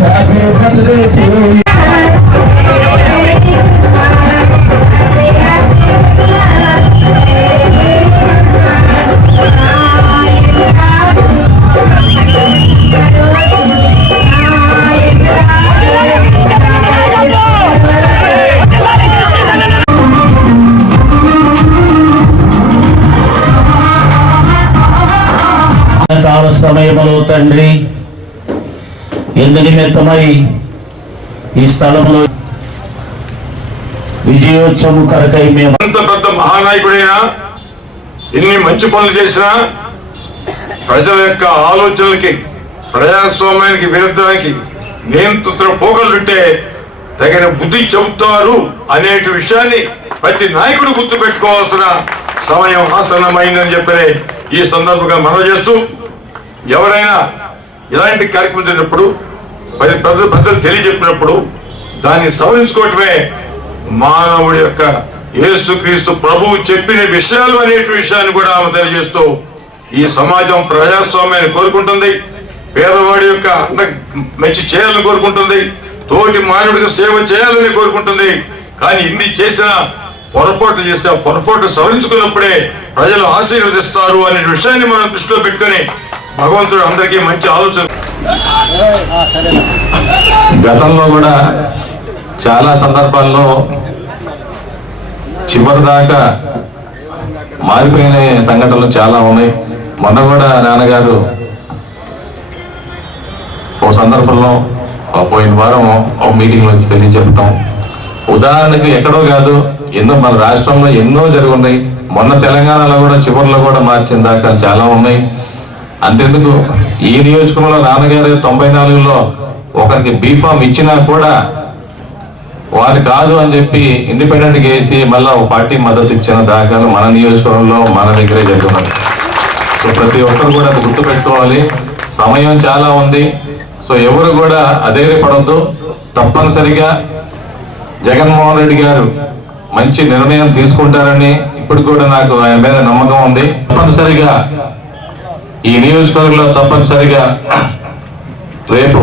Happy birthday to you. కాల సమయములో తండ్రి ఎందు నిమిత్తమై ఈ స్థలంలో విజయోత్సవం కొరకై మేము అంత పెద్ద మహానాయకుడైనా ఎన్ని మంచి పనులు చేసినా ప్రజల యొక్క ఆలోచనలకి ప్రజాస్వామ్యానికి విరుద్ధానికి నియంత్రణ పోకలుంటే తగిన బుద్ధి చెబుతారు అనే విషయాన్ని ప్రతి నాయకుడు గుర్తు పెట్టుకోవాల్సిన సమయం ఆసన్నమైందని చెప్పి ఈ సందర్భంగా మనవి చేస్తూ ఎవరైనా ఇలాంటి కార్యక్రమం జరిగినప్పుడు పెద్దలు తెలియజెప్పినప్పుడు దాన్ని సవరించుకోవటమే మానవుడి యొక్క యేసుక్రీస్తు ప్రభువు చెప్పిన విషయాలు అనే విషయాన్ని కూడా ఆమె తెలియజేస్తూ ఈ సమాజం ప్రజాస్వామ్యాన్ని కోరుకుంటుంది, పేదవాడి యొక్క మంచి చేయాలని కోరుకుంటుంది, తోటి మానవుడికి సేవ చేయాలని కోరుకుంటుంది. కానీ ఇన్ని చేసిన పొరపాటు చేస్తే ఆ పొరపాటు సవరించుకున్నప్పుడే ప్రజలు ఆశీర్వదిస్తారు అనే విషయాన్ని మనం దృష్టిలో పెట్టుకుని భగవంతుడు అందరికీ మంచి ఆలోచన. గతంలో కూడా చాలా సందర్భాల్లో చివరి దాకా మారిపోయిన సంఘటనలు చాలా ఉన్నాయి. మొన్న కూడా నాన్నగారు ఓ సందర్భంలో పోయిన వారం ఒక మీటింగ్లో తెలియజెప్తాం. ఉదాహరణకు ఎక్కడో కాదు, ఎన్నో మన రాష్ట్రంలో ఎన్నో జరిగి ఉన్నాయి. మొన్న తెలంగాణలో కూడా చివరిలో కూడా మార్చిన దాకా చాలా ఉన్నాయి. అంతెందుకు ఈ నియోజకవర్గంలో నాన్నగారు 94లో ఒకరికి బీఫామ్ ఇచ్చినా కూడా వారు కాదు అని చెప్పి ఇండిపెండెంట్ గా వేసి మళ్ళా ఒక పార్టీ మద్దతు ఇచ్చిన దాఖలు మన నియోజకవర్గంలో మన దగ్గరే జరుగుతుంది. సో ప్రతి ఒక్కరు కూడా అది గుర్తు పెట్టుకోవాలి. సమయం చాలా ఉంది. సో ఎవరు కూడా అధైర్యపడద్దు. తప్పనిసరిగా జగన్మోహన్ రెడ్డి గారు మంచి నిర్ణయం తీసుకుంటారని ఇప్పుడు కూడా నాకు ఆయన మీద నమ్మకం ఉంది. తప్పనిసరిగా ఈ నియోజకవర్గంలో తప్పనిసరిగా రేపు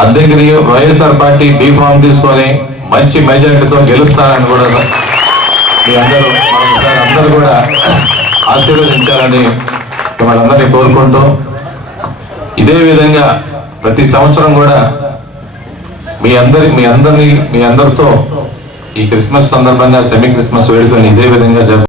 అద్దెకి వైఎస్ఆర్ పార్టీ బీఫామ్ తీసుకొని మంచి మెజారిటీతో గెలుస్తారని కూడా మీ అందరూ కూడా ఆశీర్వదించాలని వాళ్ళందరినీ కోరుకుంటూ, ఇదే విధంగా ప్రతి సంవత్సరం కూడా మీ అందరితో ఈ క్రిస్మస్ సందర్భంగా సెమీ క్రిస్మస్ వేడుకని ఇదే విధంగా